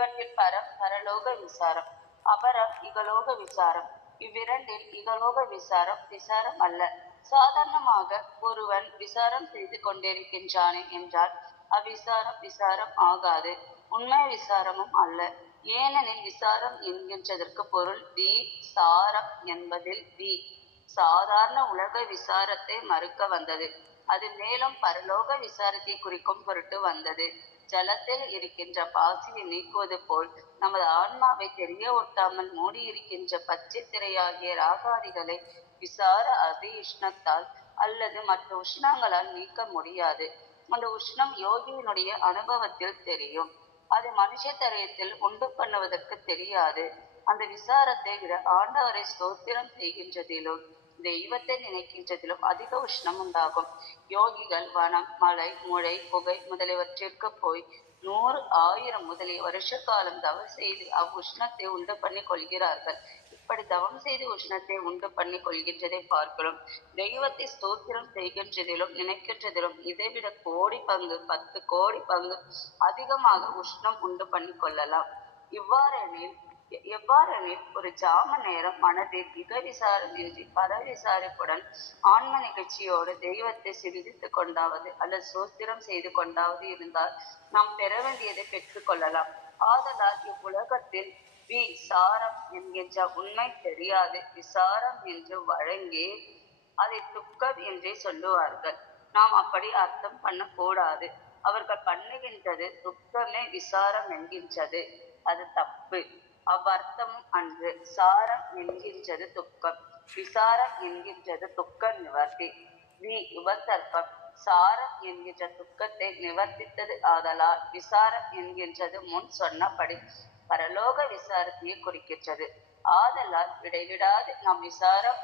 இவற்றில் பரலோக விசாரம், அபரம் இகலோக விசாரம். இவ்விரண்டில் இகலோக விசாரம் விசாரம் அல்ல. சாதாரணமாக ஒருவன் விசாரம் செய்து கொண்டிருக்கின்றானே என்றால் அவ்விசாரம் விசாரம் ஆகாது, உண்மை விசாரமும் அல்ல. ஏனெனில் விசாரம் என்கின்றதற்கு பொருள் சாரம் என்பதில் சாதாரண உலக விசாரத்தை மறுக்க வந்தது. அது மேலும் பரலோக விசாரத்தை குறிக்கும் பொருட்டு வந்தது. ஜலத்தில் இருக்கின்ற பாசியை நீக்குவது போல் நமது ஆன்மாவை தெரிய ஒட்டாமல் மூடியிருக்கின்ற பச்சை திரையாகிய ராகாதிகளை விசார அதிஷ்ணத்தால் அல்லது மற்ற உஷ்ணங்களால் நீக்க முடியாது. அந்த உஷ்ணம் யோகியினுடைய அனுபவத்தில் தெரியும். அது மனுஷ தரயத்தில் உண்டு பண்ணுவதற்கு தெரியாது. அந்த விசாரத்தை விட ஆண்டவரை ஸ்தோத்திரம் செய்கின்றதிலும் தெய்வத்தை நினைக்கின்றதிலும் அதிக உஷ்ணம் உண்டாகும். யோகிகள் வனம், மலை, முளை, புகை முதலியவற்றிற்கு போய் 100, 1000 முதலிய வருஷ காலம் தவம் செய்து உஷ்ணத்தை உண்டு பண்ணி கொள்கிறார்கள். இப்படி தவம் செய்து உஷ்ணத்தை உண்டு பண்ணி கொள்கின்றதை பார்க்கிறோம். தெய்வத்தை ஸ்தோத்திரம் செய்கின்றதிலும் நினைக்கின்றதிலும் இதைவிட கோடி பங்கு, 10 கோடி பங்கு அதிகமாக உஷ்ணம் உண்டு பண்ணி கொள்ளலாம். எவ்வாறெனில் ஒரு ஜாம நேரம் மனதில் இக விசாரம் இன்றி பர விசாரிப்புடன் ஆன்ம நிகழ்ச்சியோடு தெய்வத்தை சிந்தித்து கொண்டாவது அல்லது சோத்திரம் செய்து கொண்டாவது இருந்தால் நாம் பெற வேண்டியதை பெற்றுக் கொள்ளலாம். ஆதலால் இவ்வுலகத்தில் சாரம் என்கின்ற உண்மை தெரியாது விசாரம் என்று வழங்கி அதை துக்கம் என்றே சொல்லுவார்கள். நாம் அப்படி அர்த்தம் பண்ணக்கூடாது. அவர்கள் பண்ணுகின்றது துக்கமே விசாரம் என்கின்றது, அது தப்பு. அவ்வர்த்தமும் அன்று. சாரம் என்கின்றது துக்கம், விசாரம் என்கின்றது துக்க நிவர்த்தி. உபசர்ப்பம். சாரம் என்கின்ற துக்கத்தை நிவர்த்தித்தது ஆதலால் விசாரம் என்கின்றது முன் சொன்னபடி பரலோக விசாரத்தையே குறிக்கின்றது. ஆதலால் இடைவிடாது நாம் விசாரம்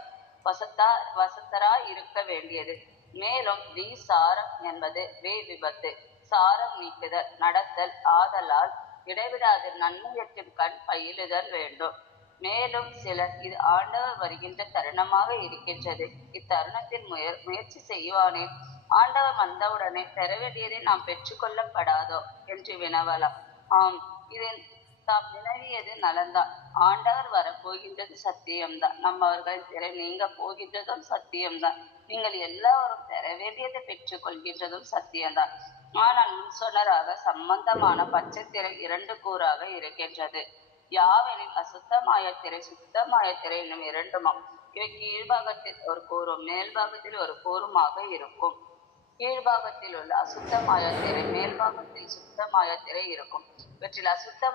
வசத்தராய் இருக்க வேண்டியது. மேலும் சாரம் என்பது விபத்து, சாரம் நீக்குதல், நடத்தல். ஆதலால் இடைவிடாது நன்மையற்றின் கண் பயிலுதல் வேண்டும். மேலும் சிலர் இது ஆண்டவர் வருகின்ற தருணமாக இருக்கின்றது, இத்தருணத்தில் முயற்சி செய்வானே, ஆண்டவர் வந்தவுடனே பெற வேண்டியதை நாம் பெற்றுக்கொள்ளப்படாதோ என்று வினவலாம். ஆம், இது தாம் வினவியது நலன்தான். ஆண்டவர் வரப்போகின்றது சத்தியம்தான். நம்மவர்கள் திரை நீங்க போகின்றதும் சத்தியம்தான். நீங்கள் எல்லாரும் பெற வேண்டியதை பெற்றுக் கொள்கின்றதும் சத்தியம்தான். ஆனால் முன் சொன்னராக சம்பந்தமான பச்சை திரை 2 கூறாக இருக்கின்றது. யாவெனில் அசுத்தமாய திரை, சுத்தமாய திரை என்னும் 2. இவை கீழ்பாகத்தில் ஒரு கூறும் மேல்பாகத்தில் ஒரு கூறுமாக இருக்கும். கீழ்பாகத்தில் உள்ள அசுத்தமாய திரை மேல்பாகத்தில் சுத்தமாய திரை இருக்கும். இவற்றில் அசுத்தம்